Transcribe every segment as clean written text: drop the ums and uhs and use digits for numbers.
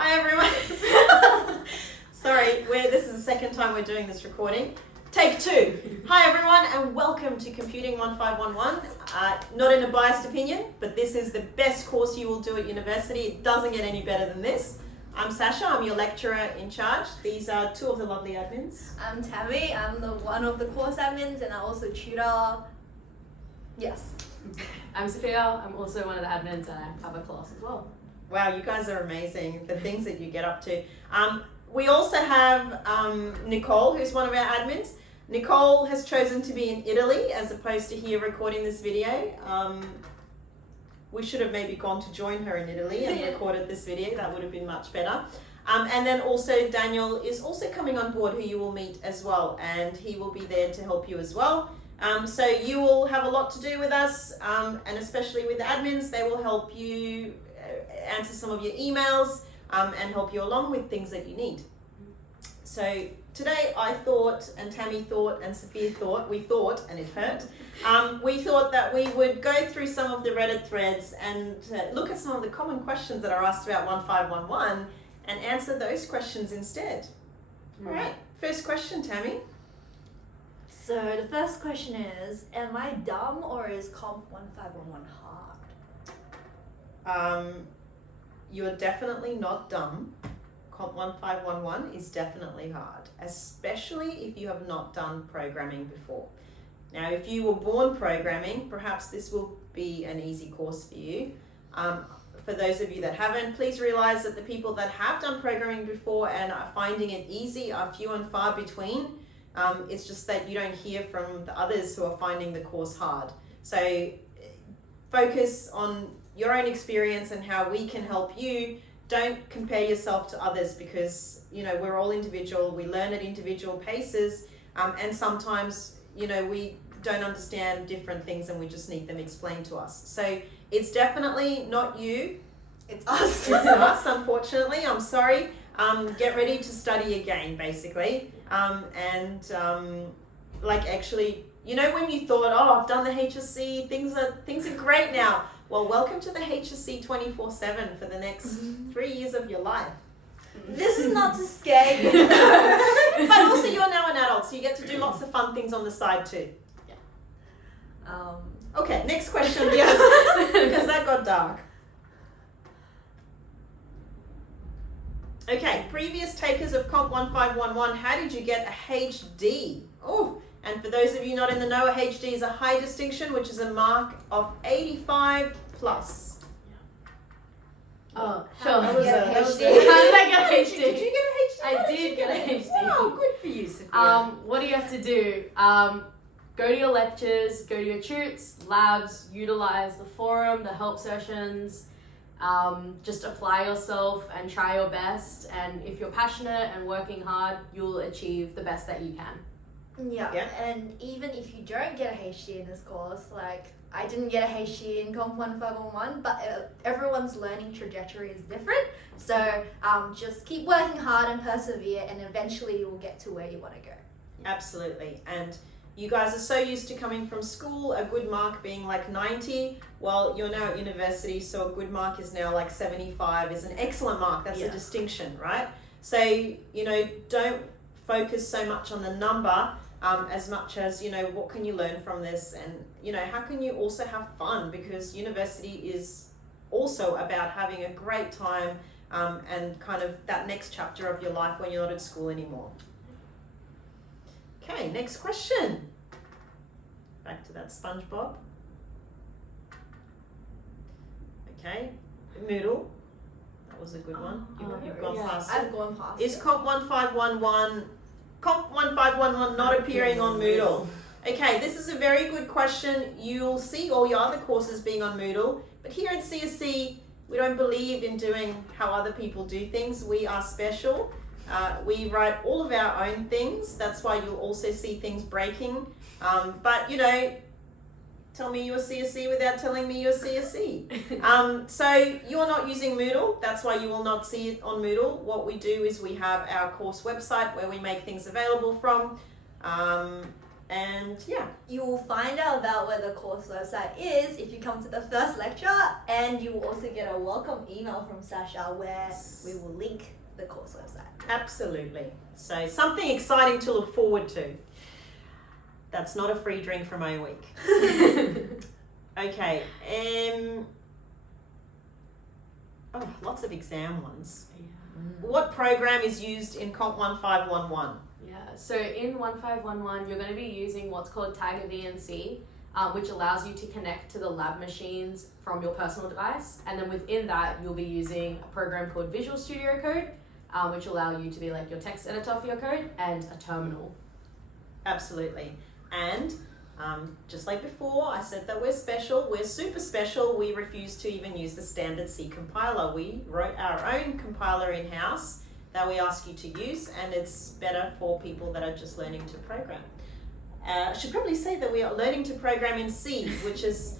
Hi everyone. Sorry, this is the second time we're doing this recording. Take two. Hi everyone and welcome to Computing 1511. Not in a biased opinion, but this is the best course you will do at university. It doesn't get any better than this. I'm Sasha, I'm your lecturer in charge. These are two of the lovely admins. I'm Tammy, I'm the one of the course admins and I also tutor. Yes. I'm Sophia, I'm also one of the admins and I have a class as well. Wow, you guys are amazing, the things that you get up to. We also have Nicole, who's one of our admins. Nicole has chosen to be in Italy as opposed to here recording this video. We should have maybe gone to join her in Italy and recorded this video. That would have been much better. And then also Daniel is also coming on board, who you will meet as well, and he will be there to help you as well. So you will have a lot to do with us, and especially with the admins. They will help you answer some of your emails and help you along with things that you need. So today I thought, and Tammy thought, and Sophia thought, we thought, and it hurt, we thought that we would go through some of the Reddit threads and look at some of the common questions that are asked about 1511 and answer those questions instead. All right, first question, Tammy. So the first question is, am I dumb or is COMP1511 hard? You're definitely not dumb. COMP1511 is definitely hard, especially if you have not done programming before. Now, if you were born programming, perhaps this will be an easy course for you. For those of you that haven't, please realize that the people that have done programming before and are finding it easy are few and far between. It's just that you don't hear from the others who are finding the course hard. So focus on your own experience and how we can help you. Don't compare yourself to others because, you know, we're all individual. We learn at individual paces, and sometimes, you know, we don't understand different things and we just need them explained to us. So it's definitely not you. It's us. It's us, unfortunately. I'm sorry. Get ready to study again, basically. Like actually, you know, when you thought, oh, I've done the HSC, things are great now. Well, welcome to the HSC 24/7 for the next 3 years of your life. This is not to scare you. But also you're now an adult, so you get to do lots of fun things on the side too. Yeah. Okay, next question, because that got dark. Okay, previous takers of COMP1511, how did you get a HD? Oh, and for those of you not in the know, a HD is a high distinction, which is a mark of 85 plus. Oh, sure. How did you get a HD? How did I get a HD? Did you get a HD? I did get a HD. Oh, good for you, Sophia. What do you have to do? Go to your lectures, go to your tutes, labs, utilize the forum, the help sessions. Just apply yourself and try your best, and if you're passionate and working hard, you'll achieve the best that you can. Yeah, and even if you don't get a HD in this course, like I didn't get a HD in COMP1511, but everyone's learning trajectory is different. So just keep working hard and persevere, and eventually you'll get to where you want to go. Absolutely. And you guys are so used to coming from school, a good mark being like 90. Well, you're now at university, so a good mark is now like 75 is an excellent mark. That's a distinction, right? So, you know, don't focus so much on the number as much as, you know, what can you learn from this? And, you know, how can you also have fun? Because university is also about having a great time and kind of that next chapter of your life when you're not at school anymore. Okay, next question. Back to that SpongeBob. Okay, Moodle. That was a good one. You've gone past it. I've gone past Is it. COMP1511 not appearing on Moodle? Okay, this is a very good question. You'll see all your other courses being on Moodle, but here at CSC, we don't believe in doing how other people do things. We are special. We write all of our own things. That's why you'll also see things breaking. But, you know, tell me you're CSC without telling me you're CSC. So you're not using Moodle. That's why you will not see it on Moodle. What we do is we have our course website where we make things available from. And yeah, You will find out about where the course website is if you come to the first lecture, and you will also get a welcome email from Sasha where we will link the course website. absolutely. So something exciting to look forward to. That's not a free drink from my week. Okay. Lots of exam ones. What program is used in COMP1511? Yeah, so in 1511, you're going to be using what's called Tiger VNC, which allows you to connect to the lab machines from your personal device. And then within that, you'll be using a program called Visual Studio Code, which will allow you to be like your text editor for your code, and a terminal. Absolutely. And just like before, I said that we're special. We're super special. We refuse to even use the standard C compiler. We wrote our own compiler in-house that we ask you to use, and it's better for people that are just learning to program. I should probably say that we are learning to program in C, which is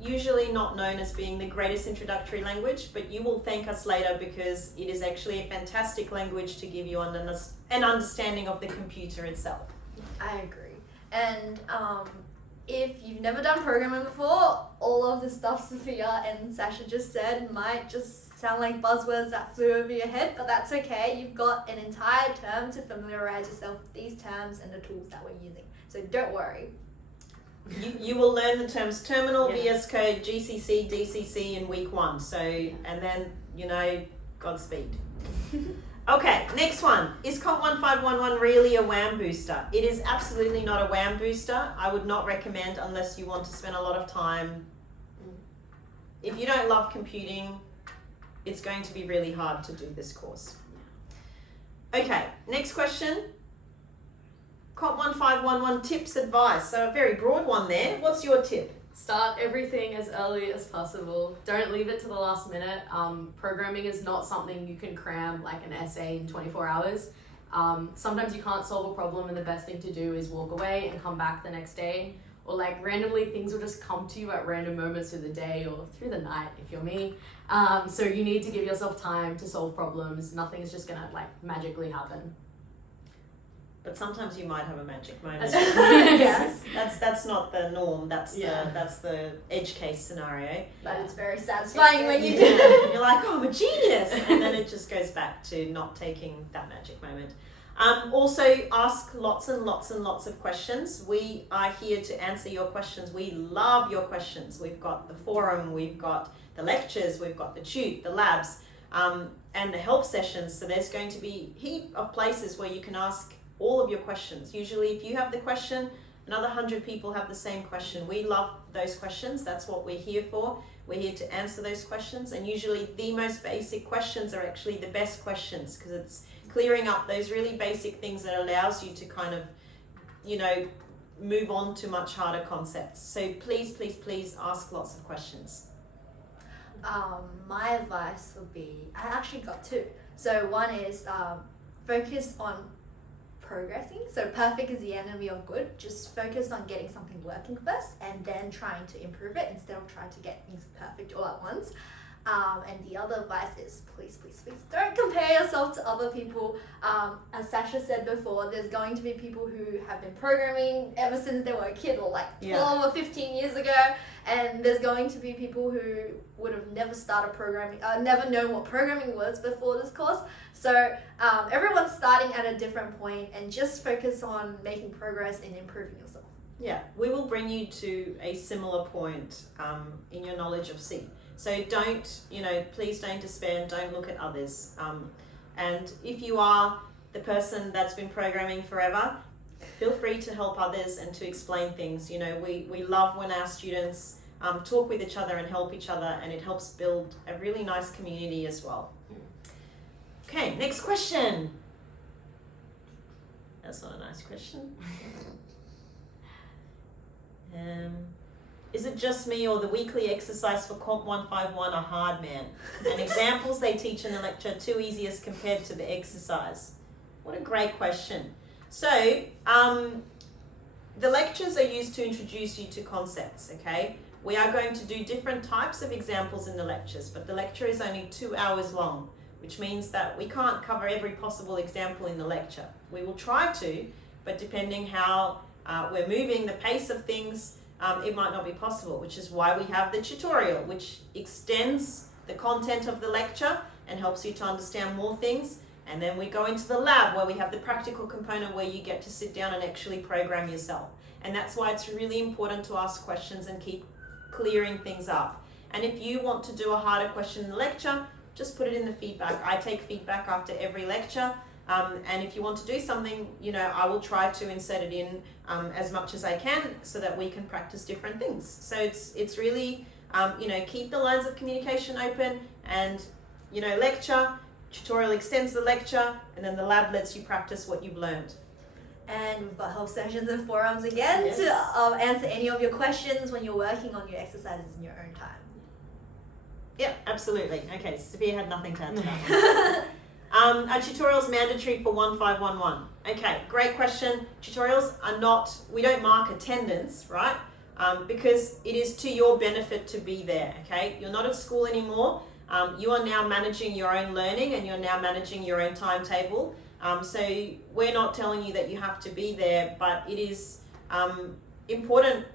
usually not known as being the greatest introductory language, but you will thank us later because it is actually a fantastic language to give you an understanding of the computer itself. I agree. And if you've never done programming before, all of the stuff Sophia and Sasha just said might just sound like buzzwords that flew over your head, but that's okay. You've got an entire term to familiarize yourself with these terms and the tools that we're using. So don't worry. You will learn the terms terminal, VS Code, GCC, DCC in week 1. So, and then, Godspeed. Okay, next one. Is COMP1511 really a WAM booster? It is absolutely not a WAM booster. I would not recommend unless you want to spend a lot of time. If you don't love computing, it's going to be really hard to do this course. Okay, next question. COMP1511 tips, advice. So a very broad one there. What's your tip? Start everything as early as possible. Don't leave it to the last minute. Programming is not something you can cram like an essay in 24 hours. Sometimes you can't solve a problem, and the best thing to do is walk away and come back the next day. Or like randomly, things will just come to you at random moments through the day or through the night if you're me. So you need to give yourself time to solve problems. Nothing is just gonna like magically happen. But sometimes you might have a magic moment. Yes. That's not the norm. That's the edge case scenario. But it's very satisfying when you do. You're like, oh, I'm a genius, and then it just goes back to not taking that magic moment. Also, ask lots and lots and lots of questions. We are here to answer your questions. We love your questions. We've got the forum, we've got the lectures, we've got the tute, the labs, and the help sessions. So there's going to be a heap of places where you can ask all of your questions. Usually if you have the question, another 100 people have the same question. We love those questions. That's what we're here for. We're here to answer those questions, and usually the most basic questions are actually the best questions because it's clearing up those really basic things that allows you to kind of, move on to much harder concepts. So please, please, please ask lots of questions. My advice would be, I actually got 2. So one is focus on progressing. So perfect is the enemy of good. Just focus on getting something working first and then trying to improve it instead of trying to get things perfect all at once. And the other advice is please, please, please don't compare yourself to other people. As Sasha said before, there's going to be people who have been programming ever since they were a kid, or like 12 or 15 years ago. And there's going to be people who would have never started programming, never known what programming was before this course. So everyone's starting at a different point, and just focus on making progress and improving yourself. Yeah, we will bring you to a similar point in your knowledge of C. So please don't despair and don't look at others. And if you are the person that's been programming forever, feel free to help others and to explain things. We love when our students talk with each other and help each other, and it helps build a really nice community as well. Okay, next question. That's not a nice question. Is it just me, or the weekly exercise for COMP1511 are hard, man? And examples they teach in the lecture are too easy as compared to the exercise. What a great question. So, the lectures are used to introduce you to concepts, okay? We are going to do different types of examples in the lectures, but the lecture is only 2 hours long, which means that we can't cover every possible example in the lecture. We will try to, but depending how we're moving the pace of things, it might not be possible, which is why we have the tutorial, which extends the content of the lecture and helps you to understand more things. And then we go into the lab where we have the practical component where you get to sit down and actually program yourself. And that's why it's really important to ask questions and keep clearing things up. And if you want to do a harder question in the lecture, just put it in the feedback. I take feedback after every lecture. And if you want to do something, I will try to insert it in as much as I can so that we can practice different things. So it's really, keep the lines of communication open and, lecture, tutorial extends the lecture, and then the lab lets you practice what you've learned. And we've got help sessions and forums again to answer any of your questions when you're working on your exercises in your own time. Yep, absolutely. Okay, Sophia had nothing to add to that. Are tutorials mandatory for 1511? Okay, great question. Tutorials are not, we don't mark attendance, right? Because it is to your benefit to be there, okay? You're not at school anymore. You are now managing your own learning and you're now managing your own timetable. So we're not telling you that you have to be there, but it is important,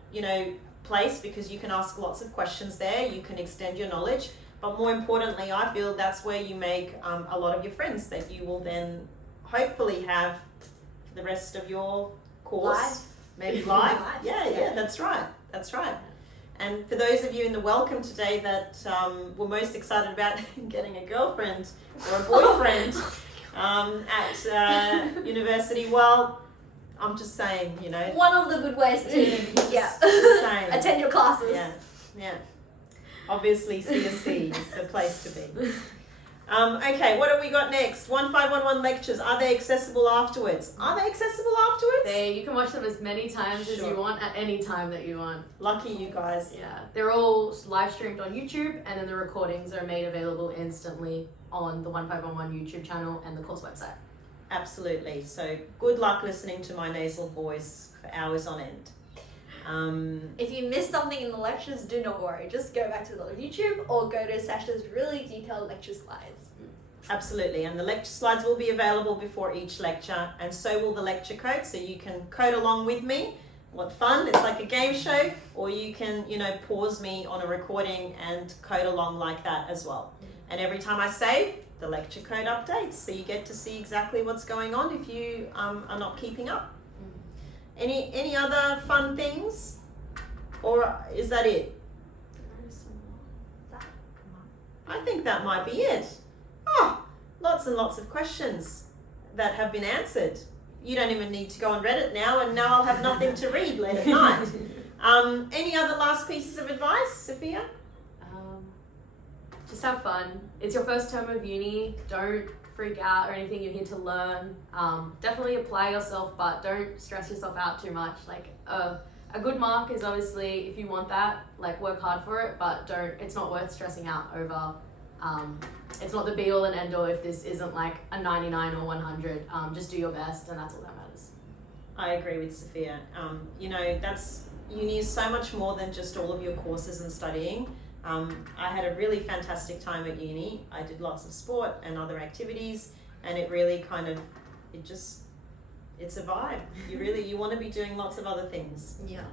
place because you can ask lots of questions there. You can extend your knowledge. But more importantly, I feel that's where you make a lot of your friends that you will then hopefully have for the rest of your course. Life. Maybe live. Yeah, that's right. That's right. And for those of you in the welcome today that were most excited about getting a girlfriend or a boyfriend at university, well, I'm just saying, One of the good ways to saying. attend your classes. Yeah. Obviously, CSC is the place to be. Okay, what have we got next? 1511 lectures. Are they accessible afterwards? Are they accessible afterwards? You can watch them as many times as you want at any time that you want. Lucky you guys. Yeah, they're all live streamed on YouTube, and then the recordings are made available instantly on the 1511 YouTube channel and the course website. Absolutely. So good luck listening to my nasal voice for hours on end. If you missed something in the lectures, do not worry. Just go back to the YouTube or go to Sasha's really detailed lecture slides. Absolutely, and the lecture slides will be available before each lecture, and so will the lecture code, so you can code along with me. What fun, it's like a game show, or you can, pause me on a recording and code along like that as well. And every time I save, the lecture code updates, so you get to see exactly what's going on if you are not keeping up. Any other fun things, or is that it? I think that might be it. Oh, lots and lots of questions that have been answered. You don't even need to go on Reddit now, and now I'll have nothing to read late at night. Any other last pieces of advice, Sophia? Just have fun. It's your first term of uni. Don't freak out or anything. You're here to learn. Definitely apply yourself, but don't stress yourself out too much. Like a good mark is obviously, if you want that, like work hard for it, but it's not worth stressing out over. It's not the be all and end all if this isn't like a 99 or 100. Just do your best, and that's all that matters. I agree with Sophia. Uni is so much more than just all of your courses and studying. I had a really fantastic time at uni. I did lots of sport and other activities, and it really it's a vibe. You want to be doing lots of other things. Yeah.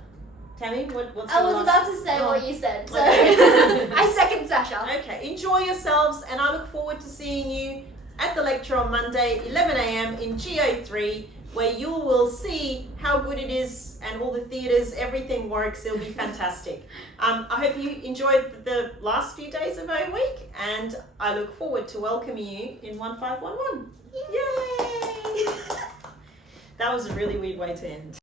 Tammy, what's I your was last... about to say what you said, so Okay. I second Sasha. Okay, enjoy yourselves, and I look forward to seeing you at the lecture on Monday, 11 a.m. in GO3, where you will see how good it is and all the theatres, everything works. It'll be fantastic. I hope you enjoyed the last few days of O Week, and I look forward to welcoming you in 1511. Yay! That was a really weird way to end.